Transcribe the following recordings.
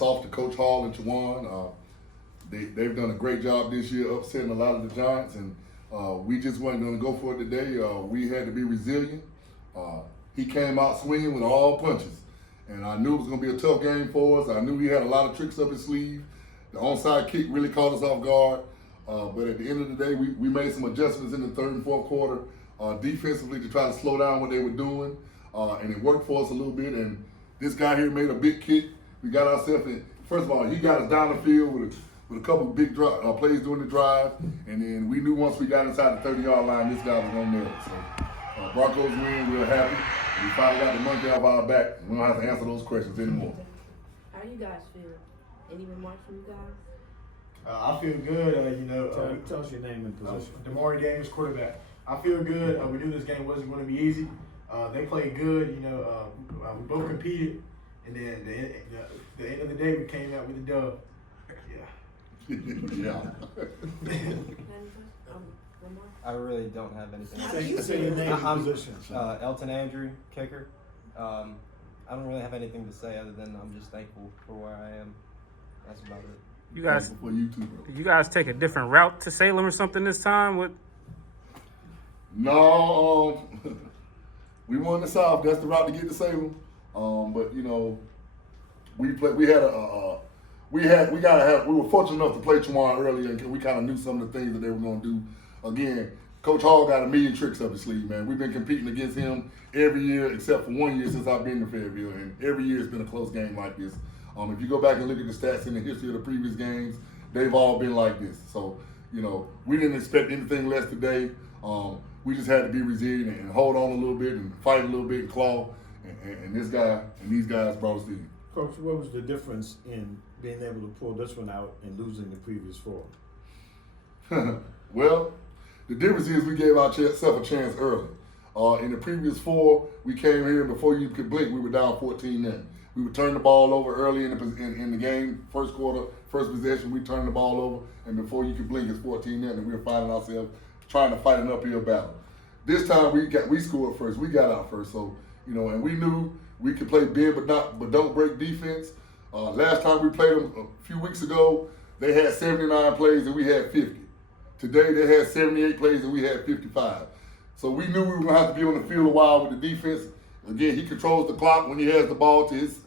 Off to Coach Hall and Chawan. They've done a great job this year upsetting a lot of the Giants, and we just weren't going to go for it today. We had to be resilient. He came out swinging with all punches, and I knew it was going to be a tough game for us. I knew he had a lot of tricks up his sleeve. The onside kick really caught us off guard, but at the end of the day, we made some adjustments in the third and fourth quarter defensively to try to slow down what they were doing, and it worked for us a little bit. And this guy here made a big kick. We got ourselves in. First of all, he got us down the field with a couple of big plays during the drive, and then we knew once we got inside the 30-yard line, this guy was going to nail it. So Broncos win, we're happy. We finally got the monkey off our back. We don't have to answer those questions anymore. How do you guys feel? Any remarks from you guys? I feel good. Tell us your name and position. Damari Daniels, quarterback. I feel good. We knew this game wasn't going to be easy. They played good. We both competed. And then the end of the day, we came out with the dub. Yeah. I really don't have anything. Say your name and I'm position. Elton Andrew, kicker. I don't really have anything to say other than I'm just thankful for where I am. That's about it. You guys, For you too, bro. did you guys take a different route to Salem or something this time? What? No, we won the South. That's the route to get to Salem. But we were fortunate enough to play Chawan earlier, and we kind of knew some of the things that they were going to do. Again, Coach Hall got a million tricks up his sleeve, man. We've been competing against him every year except for 1 year since I've been to Fayetteville, and every year it's been a close game like this. If you go back and look at the stats in the history of the previous games, they've all been like this. So, we didn't expect anything less today. We just had to be resilient and hold on a little bit and fight a little bit and claw. And this guy and these guys brought us in. Coach, what was the difference in being able to pull this one out and losing the previous four? Well, the difference is we gave ourselves a chance early. In the previous four, we came here and before you could blink, we were down 14-0. We would turn the ball over early in the game, first quarter, first possession, we turned the ball over, and before you could blink, it's 14-0, and we were finding ourselves trying to fight an uphill battle. This time we scored first, we got out first, so and we knew we could play big but don't break defense. Last time we played them a few weeks ago, they had 79 plays and we had 50. Today they had 78 plays and we had 55. So we knew we were going to have to be on the field a while with the defense. Again, he controls the clock when he has the ball to his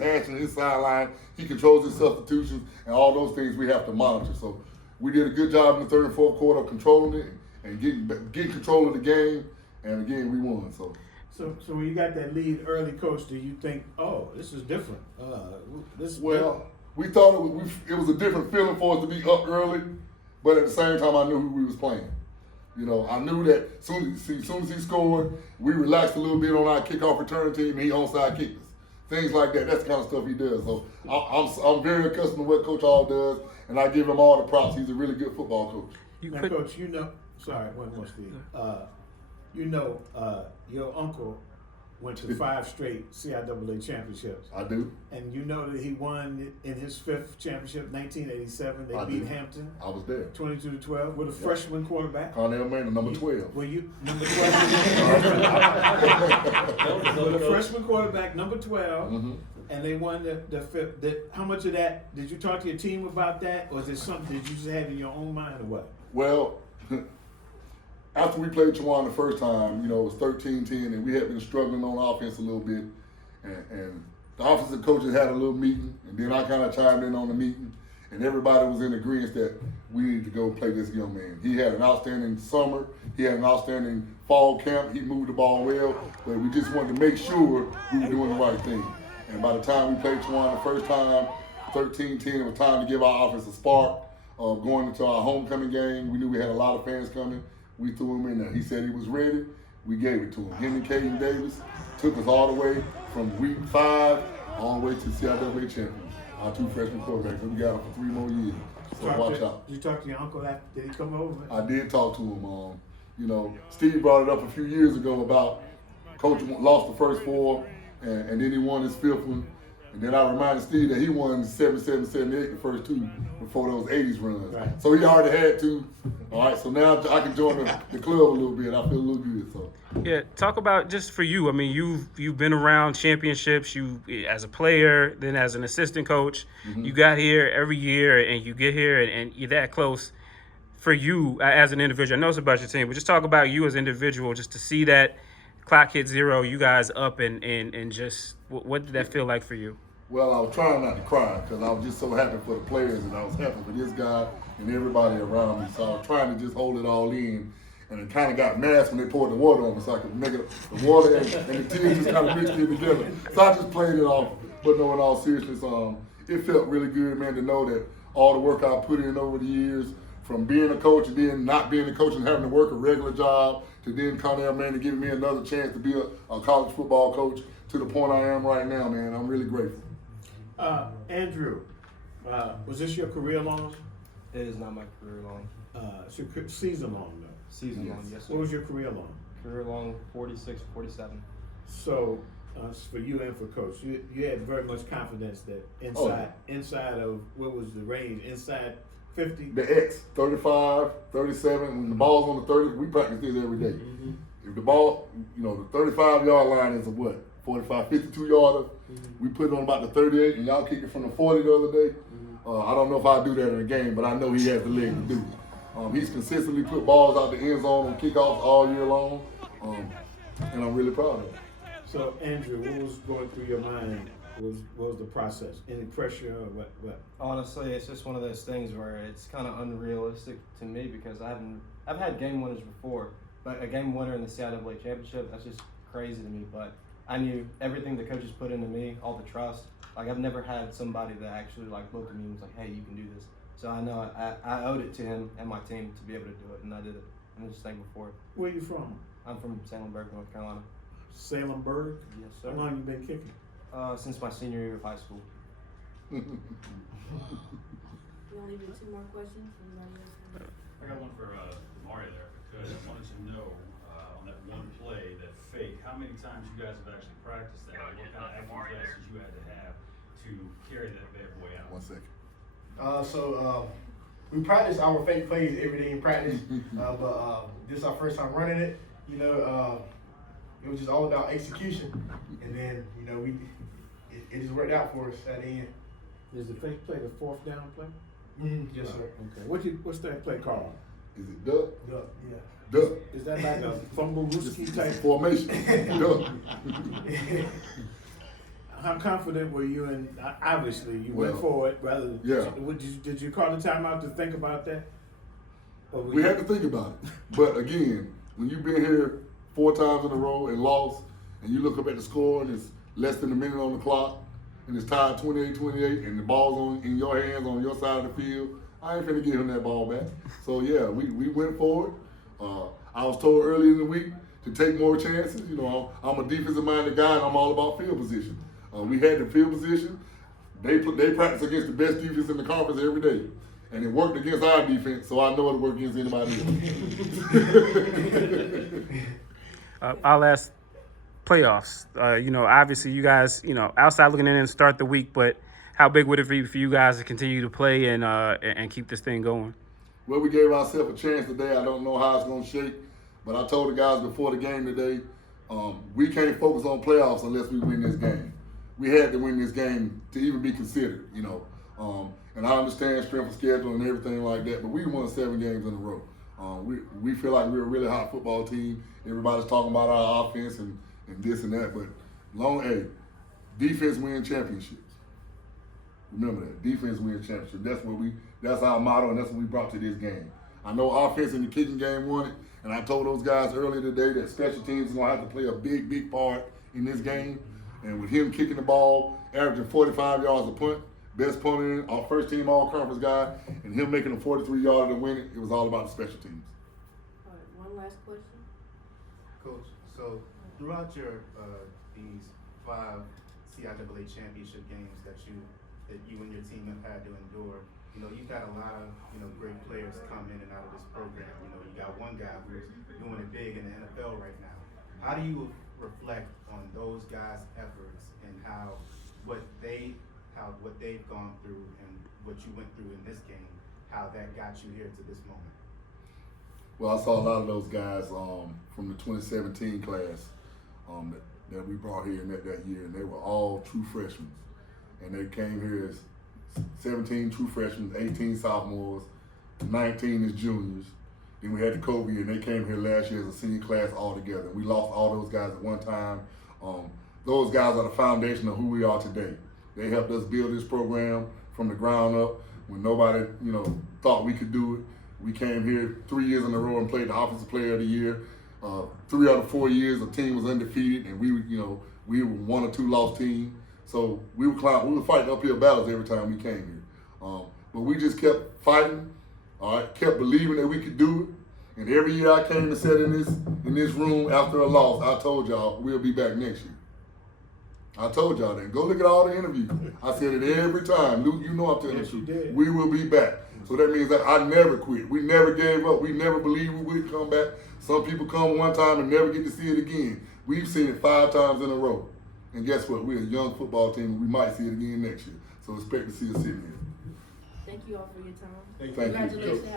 action, his sideline. He controls his substitutions and all those things we have to monitor. So we did a good job in the third and fourth quarter of controlling it and getting control of the game. And again, we won. So when you got that lead early, Coach, do you think, oh, this is different? We thought it was a different feeling for us to be up early, but at the same time, I knew who we was playing. I knew that as soon as he scored, we relaxed a little bit on our kickoff return team, and he onside kicked us. Things like that. That's the kind of stuff he does. So I'm very accustomed to what Coach Hall does, and I give him all the props. He's a really good football coach. Coach, sorry, one more, Steve. Your uncle went to 5 straight CIAA championships. I do. And you know that he won in his 5th championship, 1987. They beat Hampton. I was there. 22-12 with a freshman quarterback. Cornell Manor, number 12. Were you number 12? With a freshman quarterback, number 12. Mm-hmm. And they won the 5th. How much of that, did you talk to your team about that? Or is it something that you just had in your own mind or what? Well, after we played Chawan the first time, it was 13-10, and we had been struggling on offense a little bit. And the offensive coaches had a little meeting, and then I kind of chimed in on the meeting, and everybody was in agreement that we needed to go play this young man. He had an outstanding summer. He had an outstanding fall camp. He moved the ball well, but we just wanted to make sure we were doing the right thing. And by the time we played Chawan the first time, 13-10, it was time to give our offense a spark. Going into our homecoming game, we knew we had a lot of fans coming. We threw him in there. He said he was ready. We gave it to him. Him and Caden Davis took us all the way from week 5 all the way to CIAA champions. Our 2 freshman quarterbacks. We got him for 3 more years. So watch out. Did you talk to your uncle after? Did he come over? I did talk to him. Steve brought it up a few years ago about Coach lost the first 4, and then he won his 5th one. And then I reminded Steve that he won 77, 78 the first two before those 80s runs. Right. So he already had two. All right, so now I can join the club a little bit. I feel a little good. So. Yeah, talk about just for you. I mean, you've been around championships. You as a player, then as an assistant coach. You got here every year, and you get here, and you're that close. For you as an individual, I know it's about your team, but just talk about you as an individual. Just to see that clock hit 0, you guys up, and just what did that feel like for you? Well, I was trying not to cry because I was just so happy for the players, and I was happy for this guy and everybody around me. So I was trying to just hold it all in. And it kind of got masked when they poured the water on me, so I could make it the water and the tears just kind of mixed in together. So I just played it off. But no, in all seriousness, it felt really good, man, to know that all the work I put in over the years, from being a coach and then not being a coach and having to work a regular job, to then come there, man, to give me another chance to be a college football coach to the point I am right now, man. I'm really grateful. Andrew, was this your career long? It is not my career long. It's your season long, though. Season long, yes, sir. What was your career long? Career long, 46, 47. So, for you and for Coach, you had very much confidence that inside of, what was the range? Inside 50? The X, 35, 37, when the ball's on the 30, we practice this every day. If the ball, the 35-yard line is a what? 45, 52-yarder. We put it on about the 38, and y'all kicked it from the 40 the other day. I don't know if I do that in a game, but I know he has the leg to do it. He's consistently put balls out the end zone on kickoffs all year long, and I'm really proud of him. So, Andrew, what was going through your mind? What was the process? Any pressure or what? Honestly, it's just one of those things where it's kind of unrealistic to me because I've had game winners before, but a game winner in the CIAA championship, that's just crazy to me. But I knew everything the coaches put into me, all the trust. Like, I've never had somebody that actually looked at me and was like, hey, you can do this. So I know I owed it to him and my team to be able to do it, and I did it. And I'm just thankful for it. Where are you from? I'm from Salemburg, North Carolina. Salemburg? Yes, sir. How long you been kicking? Since my senior year of high school. We only do 2 more questions. Anybody else? I got one for Mario there, if I could. I wanted to know on that one play, that fake, how many times you guys have actually practiced that? What kind of acting classes you had to have to carry that bad boy out? 1 second. We practice our fake plays every day in practice, but this is our first time running it. It was just all about execution, and then it just worked out for us at the end. Is the fake play the 4th down play? Yes, sir. Okay. What's that play called? Is it duck? Yeah. Duck. Is that like a fumble rooski It's type? a formation. Duck. How confident were you in? Obviously, you went Well, forward rather than. yeah. Did you call the timeout to think about that? Or We had to think about it. But again, when you've been here 4 times in a row and lost, and you look up at the score and it's less than a minute on the clock, and it's tied 28-28, and the ball's in your hands on your side of the field, I ain't finna give him that ball back. So yeah, we went forward. I was told earlier in the week to take more chances. I'm a defensive-minded guy, and I'm all about field position. We had the field position. They practice against the best defense in the conference every day. And it worked against our defense, so I know it'll work against anybody else. I'll ask playoffs. Obviously you guys, outside looking in and start the week, but how big would it be for you guys to continue to play and keep this thing going? Well, we gave ourselves a chance today. I don't know how it's going to shake, but I told the guys before the game today, we can't focus on playoffs unless we win this game. We had to win this game to even be considered, and I understand strength of schedule and everything like that, but we won 7 games in a row. We feel like we're a really hot football team. Everybody's talking about our offense and this and that, but defense wins championships. Remember that. Defense wins championships. That's our motto, and that's what we brought to this game. I know offense in the kicking game won it, and I told those guys earlier today that special teams is going to have to play a big, big part in this game. And with him kicking the ball, averaging 45 yards a punt, best punter, our first team all-conference guy, and him making a 43-yarder to win it, it was all about the special teams. All right, one last question. Coach, so throughout your these 5 CIAA championship games that you and your team have had to endure, you've got a lot of great players come in and out of this program. You got one guy who's doing it big in the NFL right now. How do you reflect on those guys' efforts and how what they've gone through and what you went through in this game, how that got you here to this moment. Well, I saw a lot of those guys from the 2017 class that we brought here in that year, and they were all true freshmen. And they came here as 17 true freshmen, 18 sophomores, 19 as juniors. Then we had the COVID, and they came here last year as a senior class all together. We lost all those guys at one time. Those guys are the foundation of who we are today. They helped us build this program from the ground up when nobody, thought we could do it. We came here 3 years in a row and played the Offensive Player of the Year. 3 out of 4 years, the team was undefeated, and we were 1 or 2 loss team. So we were fighting uphill battles every time we came here. But we just kept fighting, all right, kept believing that we could do it. And every year I came and sat in this room after a loss, I told y'all we'll be back next year. I told y'all that. Go look at all the interviews. I said it every time. Luke, I'm telling Yes, you. you did. We will be back. So that means that I never quit. We never gave up. We never believed we would come back. Some people come one time and never get to see it again. We've seen it 5 times in a row. And guess what? We're a young football team, and we might see it again next year. So expect to see us sitting here. Thank you all for your time. Thank you. Thank you. Congratulations.